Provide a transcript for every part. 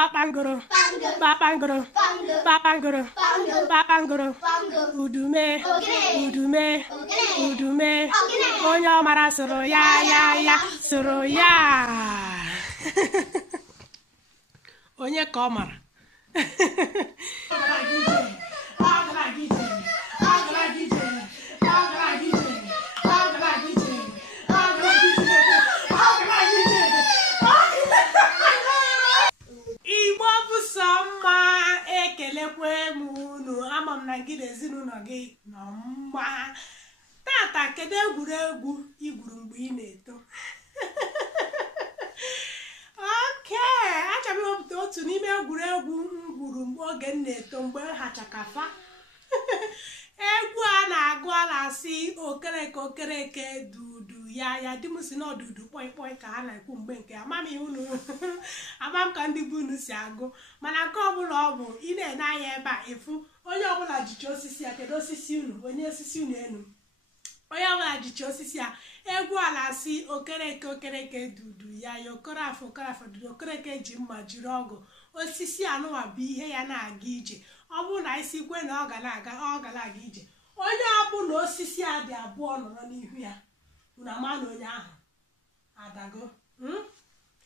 Papangoro, papangoro, papangoro, papangoro, udume, udume, udume, onye ọmara soro ya ya soro ya. Onye ka ọ mara? Igbo bụ sọ mma, ekelekwe m unu. Ama m na gị na ezinụlọ gị nọ mma. Tata kedu egwuregwu igwuru mgbe ị na-eto? Achọrọ m iwepụta otu n'ime egwuregwu m gwuru mgbe oge m na-eto, mgbe m hachakafa. Egwu a na-agụ a na-asị okereke okereke dudu ya di m si na ọdudu kpọị kpọị ka ha na-ekwu mgbe nke ama m ka ndị bụ unu si agụ, mana nke ọbụla ọ bụ ị na-ene anya ebe a efu onye ọbụla jicha osisi ya. Kedu osisi unu? Onye osisi unu enu? Onye ọbụla jicha osisi ya. Egwu a na-asị okereke okereke dudu ya okorafọ okorafọ dudu okereke ji mma jiri ọgụ. Osisi anụwa bụ ihe ya na-aga ije. Ọ bụrụ na isi kwe na ọ ga na-aga ije. Onye ọbụla osisi a dị abụọ nọrọ n'ihu ya, unu ama na onye ahụ adago.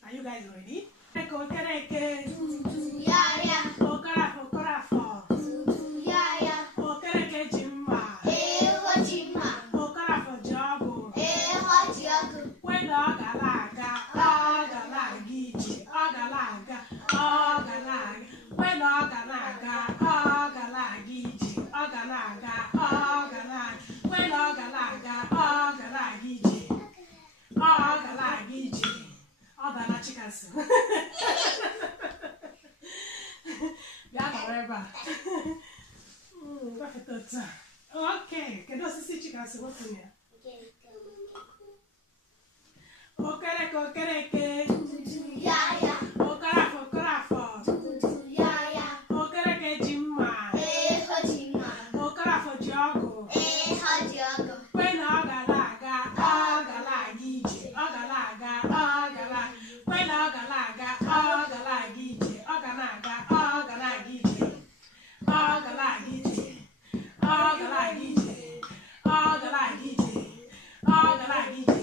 Are you guys ready? Okereke dudu ya okorafọ okorafọ dudu ya okereke ji mma ho ji mma okorafọ ji ọgụ ho ji ọgụ. kwe na ọ ga na-aga ije. Ọ ga na-aga kwe na ọ ga na-aga ije. Ọ ga na-aga kwe na ọ ga na-aga ije. Ọ ga na-aga ije. Ọ dara chikasị. Bịa nọrọ ebe a. Gafeta otu a. Okay, kedu osisi chikasị wepụ ya? Okereke okereke Dudu ya okorafọ okorafọ dudu ya okereke ji mma ho ji mma okorafọ ji ọgụ ho ji ọgụ. kwe na ọ ga na-aga ije. Ọ ga na-aga kwe na ọ ga na-aga ije. Ọ ga na-aga ije. Ọ ga na-aga ije. Ọ ga na-aga ije. Ọ ga na-aga ije. Ọ ga na-aga ije.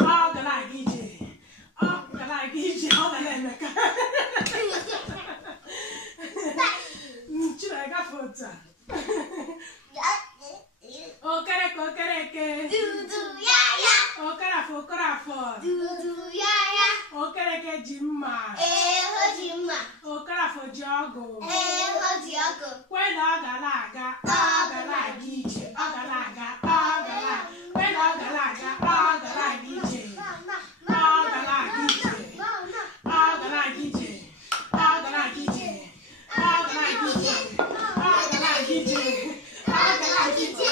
Ọ ga na-aga ije. Ọ ga na-aga ije. Ọ ga na-eme ka Chinegafe otu a. Okereke okereke Dudu ya okorafọ okorafọ dudu ya okereke ji mma ho ji mma okorafọ ji ọgụ ho ji ọgụ. kwe na ọ ga na-aga ije. Ọ ga na-aga kwe na ọ ga na-aga ije. Ọ ga na-aga ije. Ọ ga na-aga ije. Ọ ga na-aga ije. Ọ ga na-aga ije. Ọ ga na-aga ije. Ọ ga na-aga ije.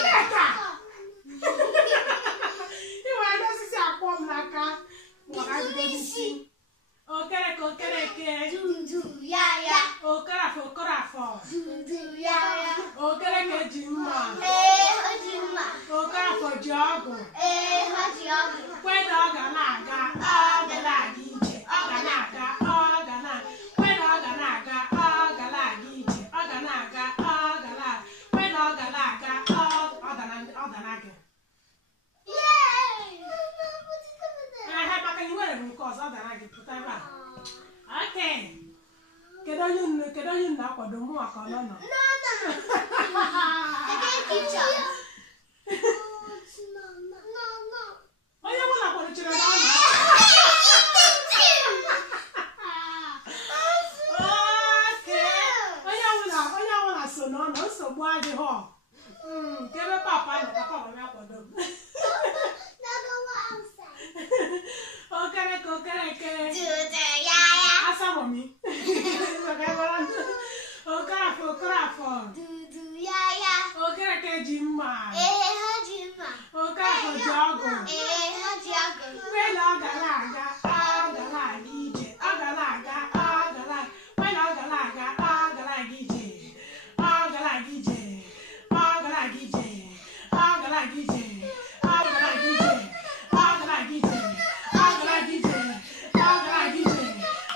Iwe osisi akwọ m n'aka. Okereke okereke Dudu ya okorafọ okorafọ dudu ya okereke ji mma ho ji mma okorafọ ji ọgụ ho ji ọgụ. kwe na ọ ga na-aga ije. Ọ ga na-aga kwe na ọ ga na-aga ije. Ọ ga na-aga kwe na ọ ga na-aga ọ dana gị. Maka iwere m nke ọzọ ọ dara gị pụta ebe a. Okay. Kedu onye unu na-akwado mụ maka ọnọnọ? Onye mụ na-akwadochere n'ọnọ. Okay. Onye ọbụla so n'ọnọ, nsogbu adịghị. Nke ebe papa nọ, papa ọ na-akwado m. Okereke okereke Dudu ya asa mọmi. Okorafọ okorafọ dudu ya okereke ji mma ho ji mma okorafọ ji ọgụ ho ji ọgụ. kwe na ọ ga na-aga ije. Ọ ga na-aga kwe na ọ ga na-aga ije. Ọ ga na-aga ije. Ọ ga na-aga ije. Ọ ga na-aga ije. Ọ ga na-aga ije. Ọ ga na-aga ije. Ọ ga na-aga ije. Ọ ga na-aga ije.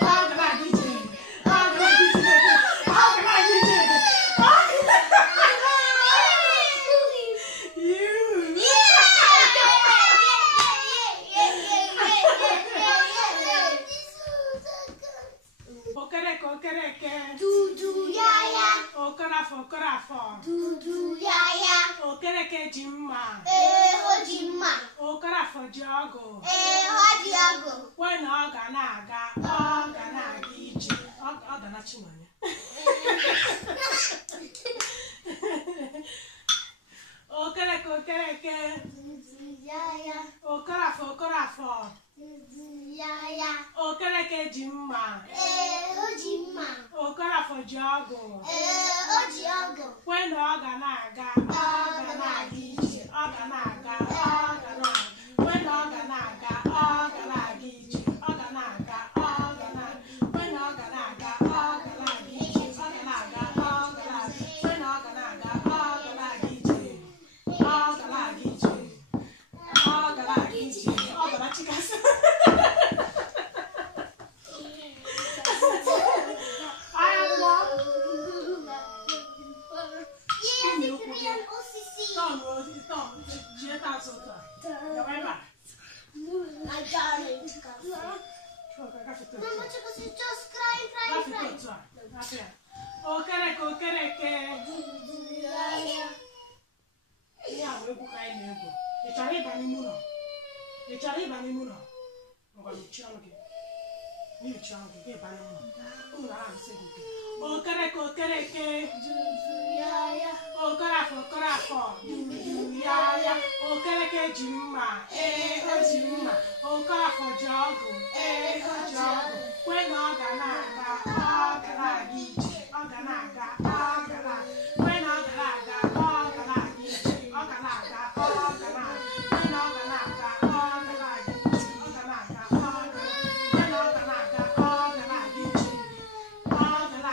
Ọ ga na-aga ije. Ọ okereke okereke dudu yaya okorafọ dudu yaya okereke ji mma o ji mma okorafọ ji ọgụ o ji ọgụ kwe na ọ ga na-aga ije ọ ga na Chinonye okereke okereke dudu yaya okorafọ dudu yaya okereke ji mma o ji mma okorafọ ji ọgụ o ji ọgụ kwe na ọ ga na-aga ije ọ ga na-aga kwe na ọ ga na-aga ije ọ ga na-aga kwe na ọ ga na-aga ije ọ ga na-aga kwe na ọ ga na-aga ije ọ ga na-aga ije ọ gara chikasị okereke ihe a bụ egwu ka anyị na-egwu ị chọrọ ịba n'ime ụlọ ngwa mechie ọnụ gị n'ihichi ọnụ gị ga-ịba n'ime ụlọ ụmụ na arụsị gị ike okereke okorafọ dudu yaya okereke ji mma o ji mma okorafọ ji ọgụ o ji ọgụ kwe na ọ ga na-aga ije ọ ga na-aga kwe na ọ ga na-aga ije ọ ga na-aga kwe na ọ ga na-aga ije ọ ga na-aga kwe na ọ ga na-aga ije ọ ga na-aga ije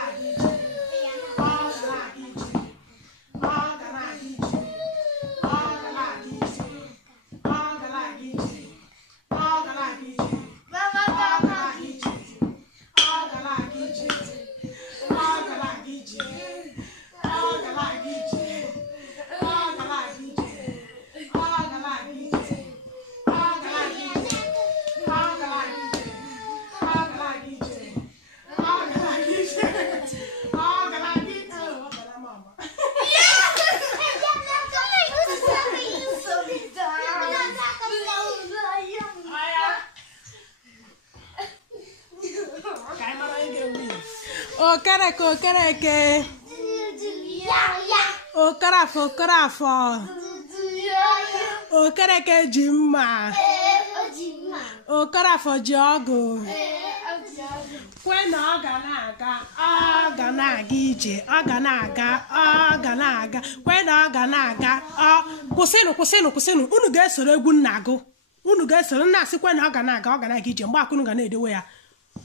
okereke okorafọ okereke ji mma okorafọ ji ọgụ kwe na ọ ga na-aga ije ọ ga na-aga kwe na ọ ga na-aga kwụsịnụ unu ga-esoro egwu nna agụ unu ga-esoro nna asị kwe na ọ ga na-aga ije mgbe akụnụ ga na-edewe ya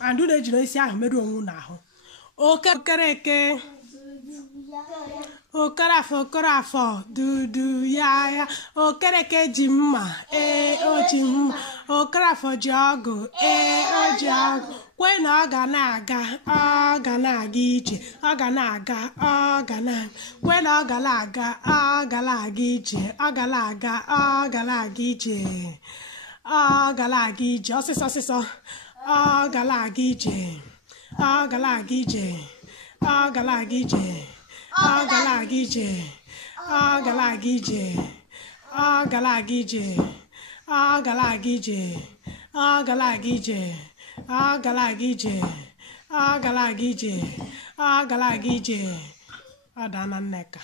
andụ na-ejiri isi ahụ merụ onwe unu ahụ okereke okorafọ dudu yaya okereke ji mma o ji mma okorafọ ji ọgụ o ji ọgụ kwe na ọ ga na-aga ije ọ ga na-aga kwe na ọ ga na-aga ije ọ ga na-aga ije ọ ga na-aga ije ọsịsọ ọ ga na-aga ije ọ ga na-aga ije ọ ga na-aga ije ọ ga na-aga ije ọ ga na-aga ije ọ ga na-aga ije ọ ga na-aga ije ọ ga na-aga ije ọ ga na-aga ije ọ ga na-aga ije ọ ga na-aga ije ọ daa na Nneka